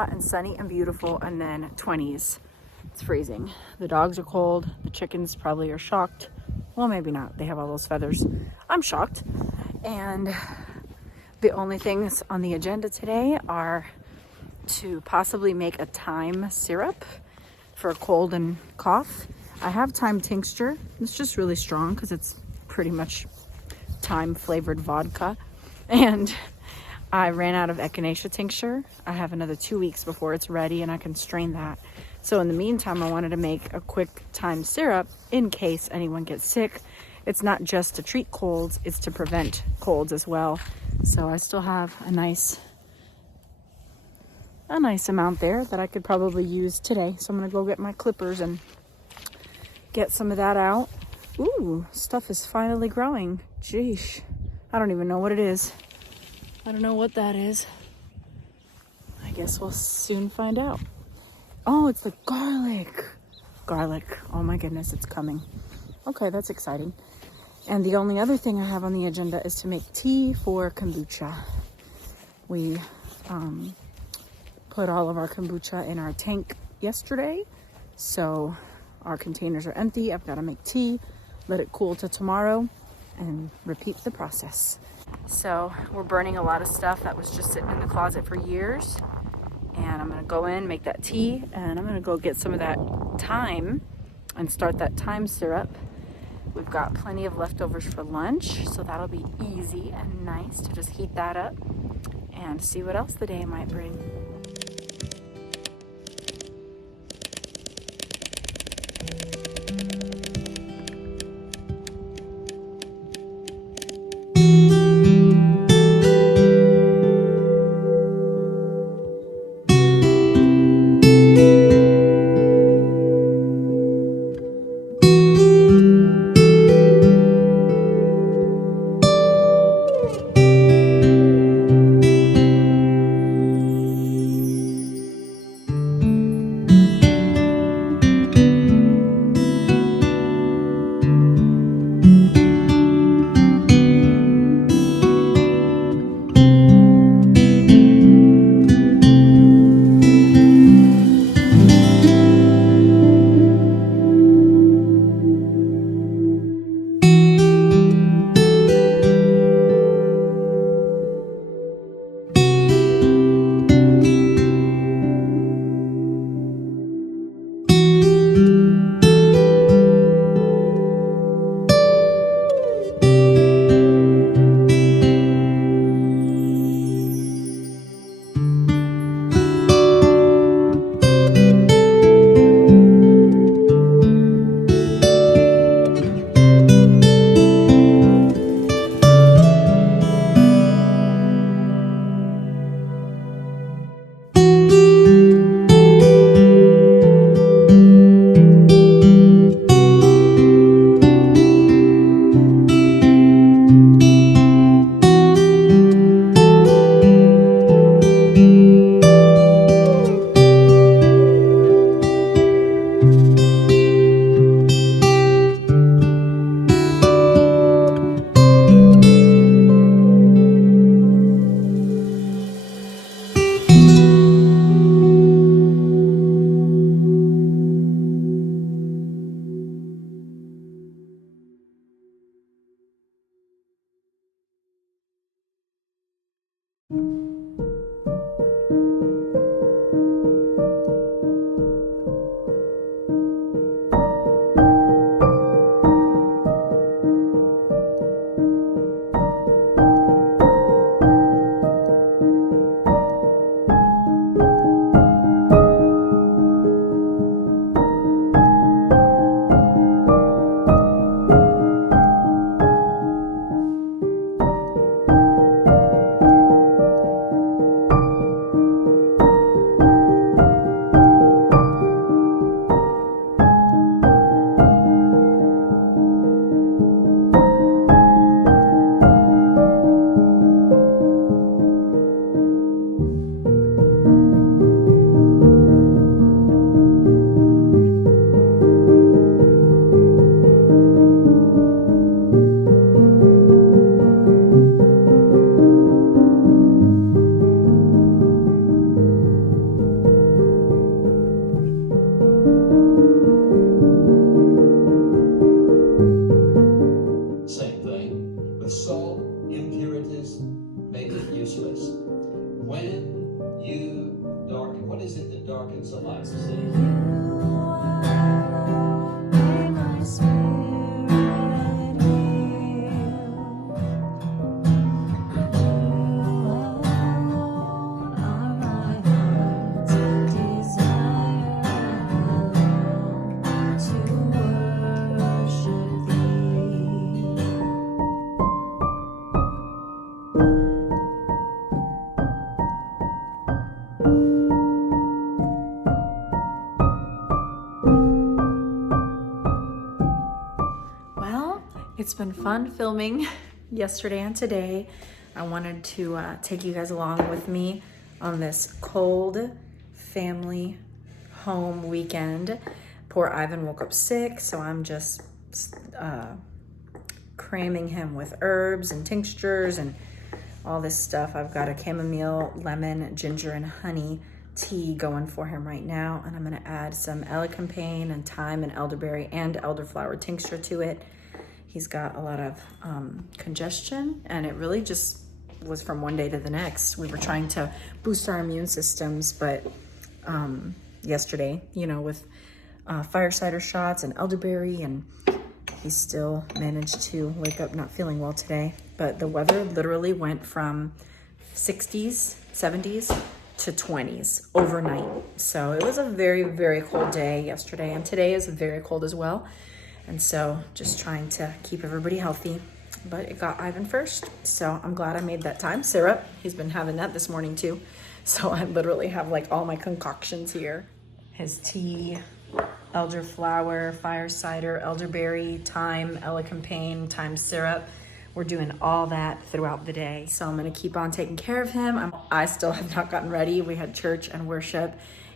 hot and sunny and beautiful, and then 20s. It's freezing. The dogs are cold. The chickens probably are shocked. Well, maybe not. They have all those feathers. I'm shocked. And the only things on the agenda today are to possibly make a thyme syrup for a cold and cough. I have thyme tincture. It's just really strong because it's pretty much thyme flavored vodka. And I ran out of echinacea tincture. I have another 2 weeks before it's ready and I can strain that. So in the meantime, I wanted to make a quick thyme syrup in case anyone gets sick. It's not just to treat colds, it's to prevent colds as well. So I still have a nice amount there that I could probably use today. So I'm gonna go get my clippers and get some of that out. Ooh, stuff is finally growing. Jeesh, I don't even know what it is. I don't know what that is. I guess we'll soon find out. Oh, it's the garlic. Garlic, oh my goodness, it's coming. Okay, that's exciting. And the only other thing I have on the agenda is to make tea for kombucha. We put all of our kombucha in our tank yesterday, so our containers are empty. I've got to make tea, let it cool till tomorrow, and repeat the process. So we're burning a lot of stuff that was just sitting in the closet for years, and I'm gonna go in, make that tea, and I'm gonna go get some of that thyme and start that thyme syrup. We've got plenty of leftovers for lunch, so that'll be easy and nice to just heat that up and see what else the day might bring. dark and sunlight. See? Well, it's been fun filming yesterday and today. I wanted to take you guys along with me on this cold family home weekend. Poor Ivan woke up sick, so I'm just cramming him with herbs and tinctures and all this stuff. I've got a chamomile, lemon, ginger, and honey tea going for him right now, and I'm gonna add some elecampane and thyme and elderberry and elderflower tincture to it. He's got a lot of congestion, and it really just was from one day to the next. We were trying to boost our immune systems, but yesterday, you know, with fire cider shots and elderberry, and he still managed to wake up not feeling well today. But the weather literally went from 60s, 70s to 20s overnight. So it was a very, very cold day yesterday, and today is very cold as well. And so just trying to keep everybody healthy. But it got Ivan first, so I'm glad I made that time. Syrup, he's been having that this morning too. So I literally have like all my concoctions here. His tea, elderflower, fire cider, elderberry, thyme, elecampane, thyme syrup. We're doing all that throughout the day. So I'm gonna keep on taking care of him. I still have not gotten ready. We had church and worship,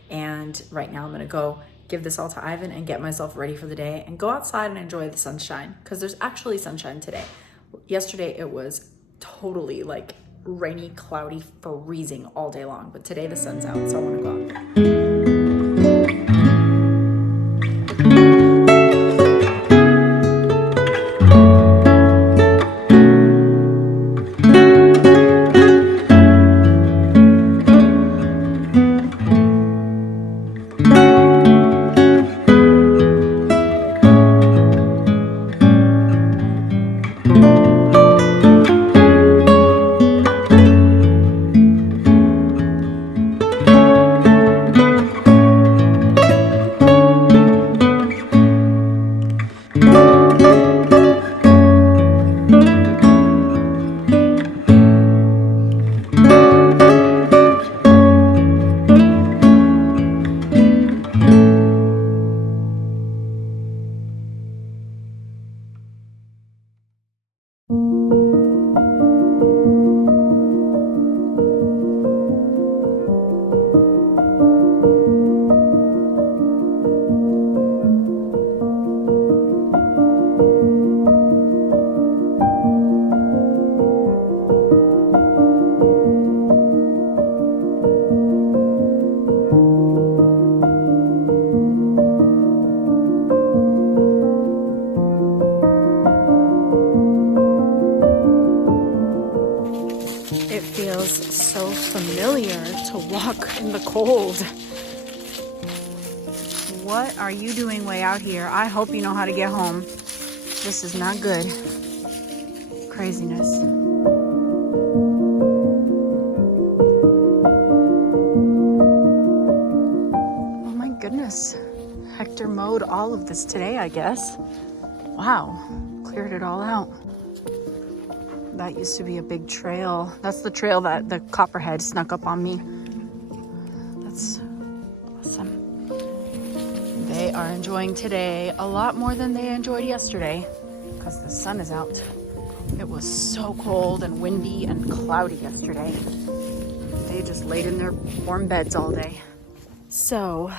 and right now I'm gonna go give this all to Ivan and get myself ready for the day and go outside and enjoy the sunshine, because there's actually sunshine today. Yesterday it was totally like rainy, cloudy, freezing all day long, but today the sun's out, so I wanna go out. It feels so familiar to walk in the cold. What are you doing way out here? I hope you know how to get home. This is not good. Craziness. Oh my goodness. Hector mowed all of this today, I guess. Wow, cleared it all out. That used to be a big trail. That's the trail that the copperhead snuck up on me. That's awesome. They are enjoying today a lot more than they enjoyed yesterday because the sun is out. It was so cold and windy and cloudy yesterday. They just laid in their warm beds all day. So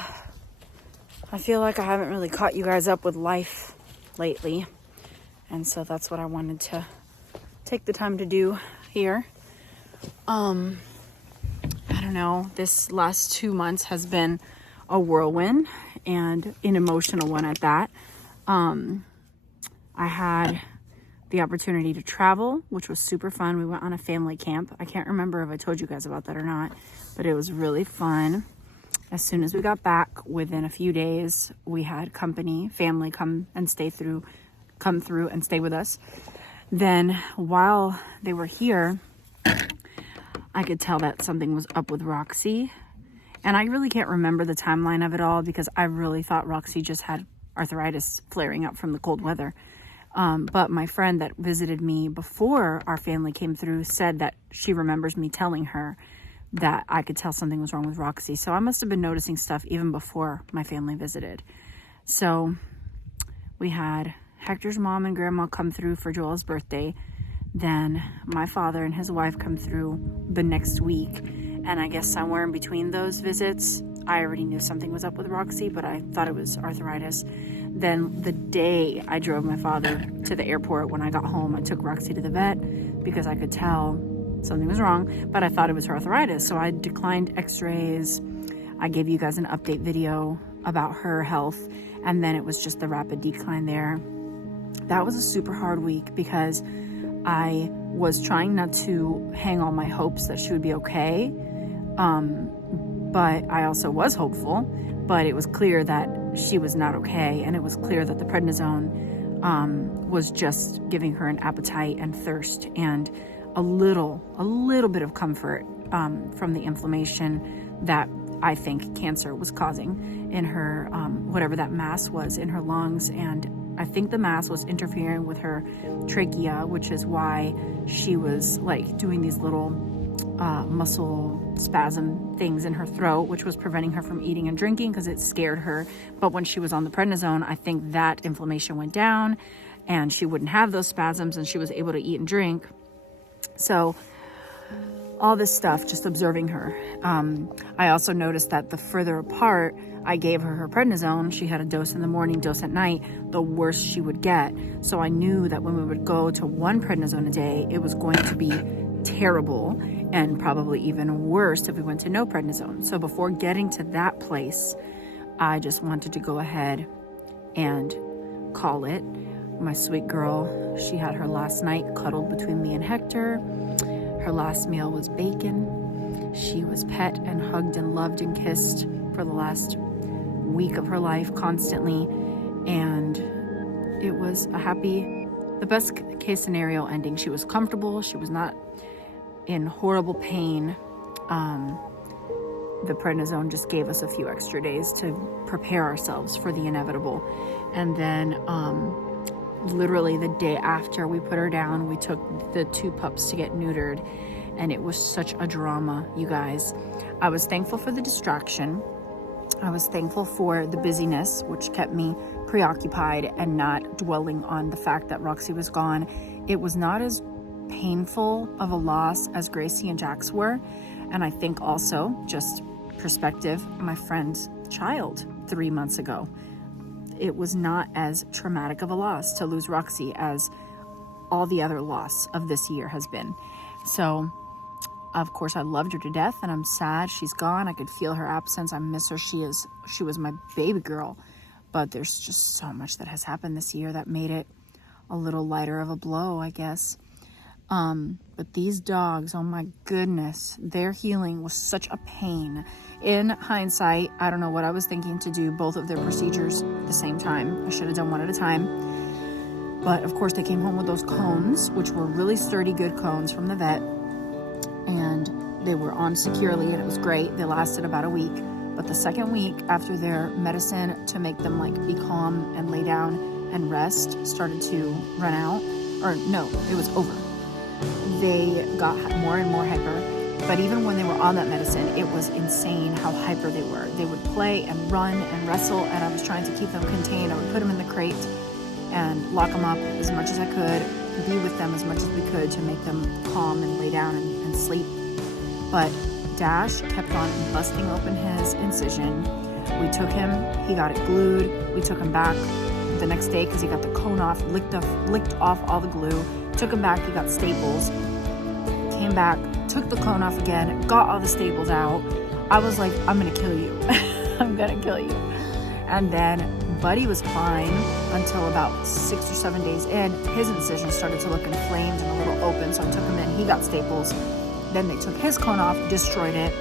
I feel like I haven't really caught you guys up with life lately. And so that's what I wanted to take the time to do here. I don't know, this last 2 months has been a whirlwind and an emotional one at that. I had the opportunity to travel, which was super fun. We went on a family camp. I can't remember if I told you guys about that or not, but it was really fun. as soon as we got back, within a few days, we had family come through and stay with us. Then while they were here, I could tell that something was up with Roxy. And I really can't remember the timeline of it all because I really thought Roxy just had arthritis flaring up from the cold weather. But my friend that visited me before our family came through said that she remembers me telling her that I could tell something was wrong with Roxy. So I must have been noticing stuff even before my family visited. So we had Hector's mom and grandma come through for Joel's birthday. Then my father and his wife come through the next week. And I guess somewhere in between those visits, I already knew something was up with Roxy, but I thought it was arthritis. Then the day I drove my father to the airport, when I got home, I took Roxy to the vet because I could tell something was wrong, but I thought it was her arthritis. So I declined x-rays. I gave you guys an update video about her health, and then it was just the rapid decline there. That was a super hard week because I was trying not to hang all my hopes that she would be okay. But I also was hopeful, but it was clear that she was not okay. And it was clear that the prednisone was just giving her an appetite and thirst and a little bit of comfort from the inflammation that I think cancer was causing in her, whatever that mass was in her lungs. And I think the mass was interfering with her trachea, which is why she was like doing these little muscle spasm things in her throat, which was preventing her from eating and drinking because it scared her. But when she was on the prednisone, I think that inflammation went down and she wouldn't have those spasms and she was able to eat and drink. So all this stuff, just observing her. I also noticed that the further apart I gave her prednisone, she had a dose in the morning, dose at night, the worse she would get. So I knew that when we would go to one prednisone a day, it was going to be terrible and probably even worse if we went to no prednisone. So before getting to that place, I just wanted to go ahead and call it. My sweet girl, she had her last night cuddled between me and Hector. Her last meal was bacon. She was pet and hugged and loved and kissed for the last week of her life constantly. And it was the best case scenario ending. She was comfortable. She was not in horrible pain. The prednisone just gave us a few extra days to prepare ourselves for the inevitable. And then literally the day after we put her down, we took the 2 pups to get neutered, and it was such a drama, you guys. I was thankful for the distraction. I was thankful for the busyness, which kept me preoccupied and not dwelling on the fact that Roxy was gone. It was not as painful of a loss as Gracie and Jax were. And I think also, just perspective, my friend's child 3 months ago, it was not as traumatic of a loss to lose Roxy as all the other loss of this year has been. So of course I loved her to death, and I'm sad she's gone. I could feel her absence. I miss her. She was my baby girl, but there's just so much that has happened this year that made it a little lighter of a blow, I guess. But these dogs, oh my goodness, their healing was such a pain. In hindsight, I don't know what I was thinking to do both of their procedures at the same time. I should have done one at a time. But of course they came home with those cones, which were really sturdy, good cones from the vet. And they were on securely, and it was great. They lasted about a week. But the second week after their medicine to make them like be calm and lay down and rest started to run out, or no, it was over. They got more and more hyper. But even when they were on that medicine, it was insane how hyper they were. They would play and run and wrestle, and I was trying to keep them contained. I would put them in the crate and lock them up as much as I could, be with them as much as we could to make them calm and lay down and sleep. But Dash kept on busting open his incision. We took him, he got it glued. We took him back the next day because he got the cone off, licked off all the glue. Took him back, he got staples. Came back, took the cone off again, got all the staples out. I was like, I'm gonna kill you. I'm gonna kill you. And then Buddy was fine until about 6 or 7 days in. His incision started to look inflamed and a little open, so I took him in. He got staples. Then they took his cone off, destroyed it.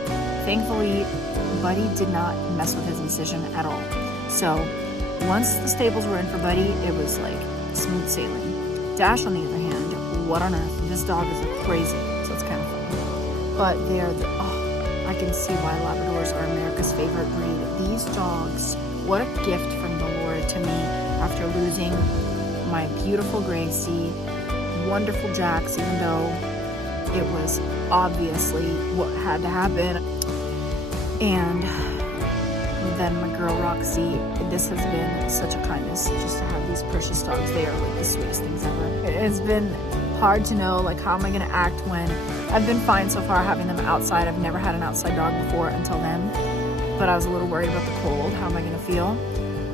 Thankfully, Buddy did not mess with his incision at all. So once the staples were in for Buddy, it was like smooth sailing. Dash, on the other hand, what on earth? This dog is crazy, so it's kind of funny. But I can see why Labradors are America's favorite breed. These dogs, what a gift from the Lord to me after losing my beautiful Gracie, wonderful Jax, even though it was obviously what had to happen. And then my girl Roxy, this has been such a kindness just to have these precious dogs. They are like the sweetest things ever. It's been hard to know, like, how am I gonna act when I've been fine so far having them outside. I've never had an outside dog before until then, but I was a little worried about the cold. How am I gonna feel?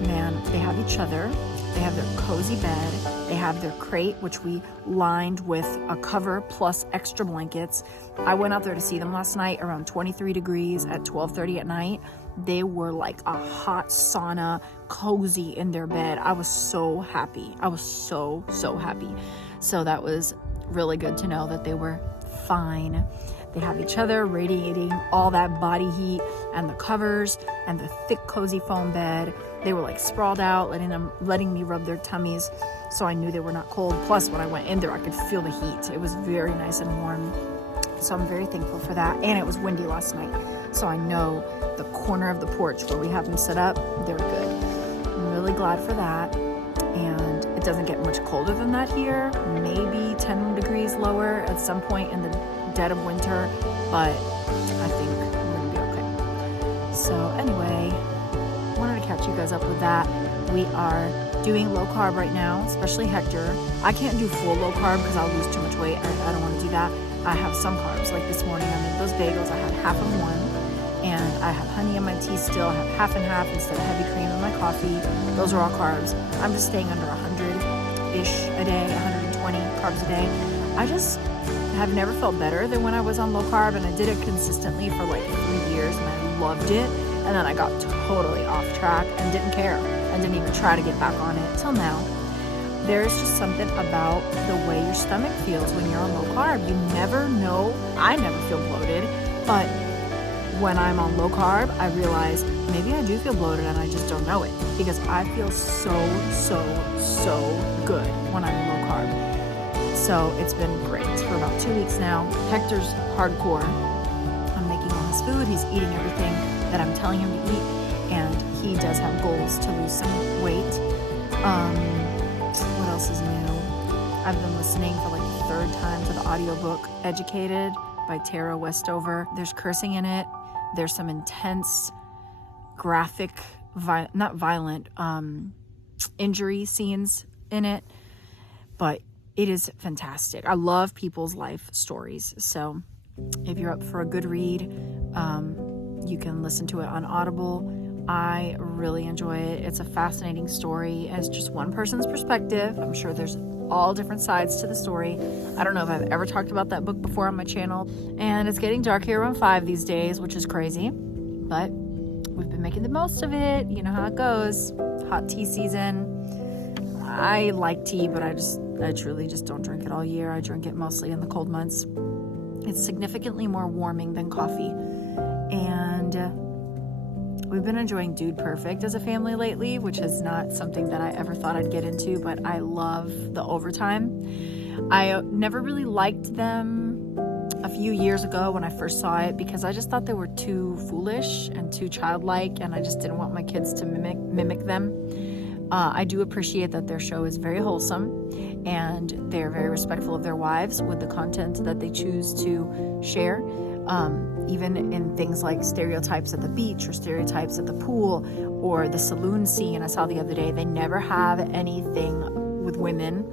Man, they have each other. They have their cozy bed. They have their crate, which we lined with a cover plus extra blankets. I went out there to see them last night around 23 degrees at 12:30 at night. They were like a hot sauna, cozy in their bed. I was so happy. I was so happy. So that was really good to know that they were fine. They have each other radiating all that body heat and the covers and the thick cozy foam bed. They were like sprawled out, letting me rub their tummies, so I knew they were not cold. Plus, when I went in there, I could feel the heat. It was very nice and warm. So I'm very thankful for that. And it was windy last night, so I know the corner of the porch where we have them set up, they're good. I'm really glad for that. And it doesn't get much colder than that here. Maybe 10 degrees lower at some point in the dead of winter, but I think we're gonna be okay. So anyway, wanted to catch you guys up with that. We are doing low carb right now, especially Hector. I can't do full low carb because I'll lose too much weight. I don't want to do that. I have some carbs. Like this morning, I made those bagels. I had half of one, and I have honey in my tea still. I have half and half instead of heavy cream in my coffee. Those are all carbs. I'm just staying under 100-ish a day, 120 carbs a day. I just have never felt better than when I was on low carb, and I did it consistently for like 3 years, and I loved it. And then I got totally off track and didn't care and didn't even try to get back on it till now. There's just something about the way your stomach feels when you're on low carb. You never know. I never feel bloated, but when I'm on low carb, I realize maybe I do feel bloated and I just don't know it, because I feel so good when I'm low carb. So it's been great for about 2 weeks now. Hector's hardcore. I'm making all his food. He's eating everything that I'm telling him to eat, and he does have goals to lose some weight. What else is new? I've been listening for like the third time to the audiobook Educated by Tara Westover. There's cursing in it. There's some intense, graphic, not violent, injury scenes in it, but it is fantastic. I love people's life stories. So if you're up for a good read, you can listen to it on Audible. I really enjoy it. It's a fascinating story, and it's just one person's perspective. I'm sure there's all different sides to the story. I don't know if I've ever talked about that book before on my channel, and it's getting dark here around 5 these days, which is crazy, but we've been making the most of it. You know how it goes. Hot tea season. I like tea, but I truly just don't drink it all year. I drink it mostly in the cold months. It's significantly more warming than coffee. And we've been enjoying Dude Perfect as a family lately, which is not something that I ever thought I'd get into, but I love the overtime. I never really liked them a few years ago when I first saw it, because I just thought they were too foolish and too childlike, and I just didn't want my kids to mimic them. I do appreciate that their show is very wholesome, and they're very respectful of their wives with the content that they choose to share. Even in things like stereotypes at the beach or stereotypes at the pool or the saloon scene I saw the other day, they never have anything with women.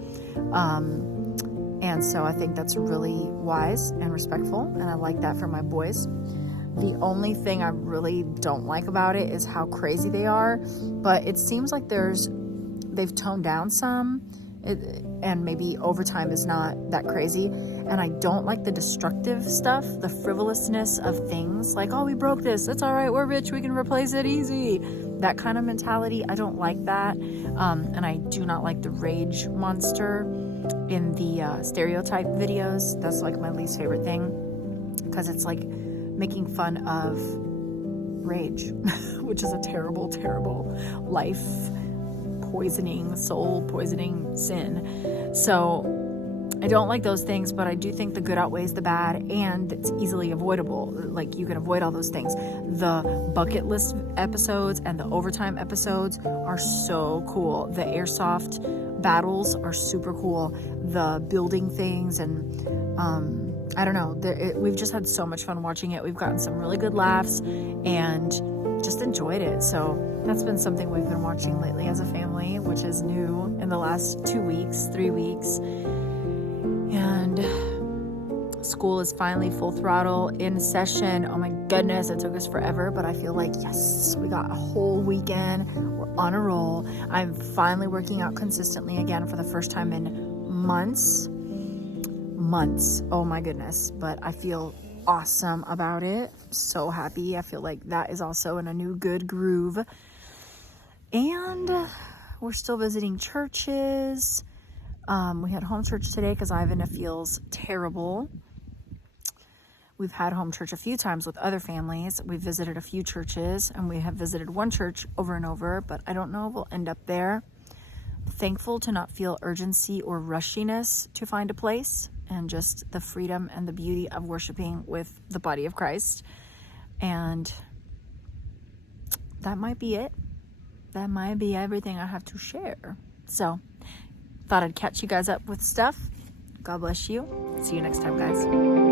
And so I think that's really wise and respectful, and I like that for my boys. The only thing I really don't like about it is how crazy they are, but it seems like they've toned down some, and maybe overtime is not that crazy. And I don't like the destructive stuff, the frivolousness of things like, oh, we broke this, it's all right, we're rich, we can replace it easy. That kind of mentality, I don't like that. And I do not like the rage monster in the stereotype videos. That's like my least favorite thing, because it's like making fun of rage, which is a terrible, terrible life poisoning, soul poisoning sin. So I don't like those things, but I do think the good outweighs the bad, and it's easily avoidable. Like, you can avoid all those things. The bucket list episodes and the overtime episodes are so cool. The airsoft battles are super cool. The building things, and I don't know. We've just had so much fun watching it. We've gotten some really good laughs and just enjoyed it. So that's been something we've been watching lately as a family, which is new in the last 2 weeks, 3 weeks. And school is finally full throttle in session. Oh my goodness, it took us forever, but I feel like, yes, we got a whole weekend. We're on a roll. I'm finally working out consistently again for the first time in months. Oh my goodness, but I feel awesome about it. So happy. I feel like that is also in a new good groove. And we're still visiting churches. We had home church today because Ivan feels terrible. We've had home church a few times with other families. We've visited a few churches, and we have visited one church over and over, but I don't know if we'll end up there. Thankful to not feel urgency or rushiness to find a place, and just the freedom and the beauty of worshiping with the body of Christ. And that might be it. That might be everything I have to share. So, thought I'd catch you guys up with stuff. God bless you. See you next time, guys.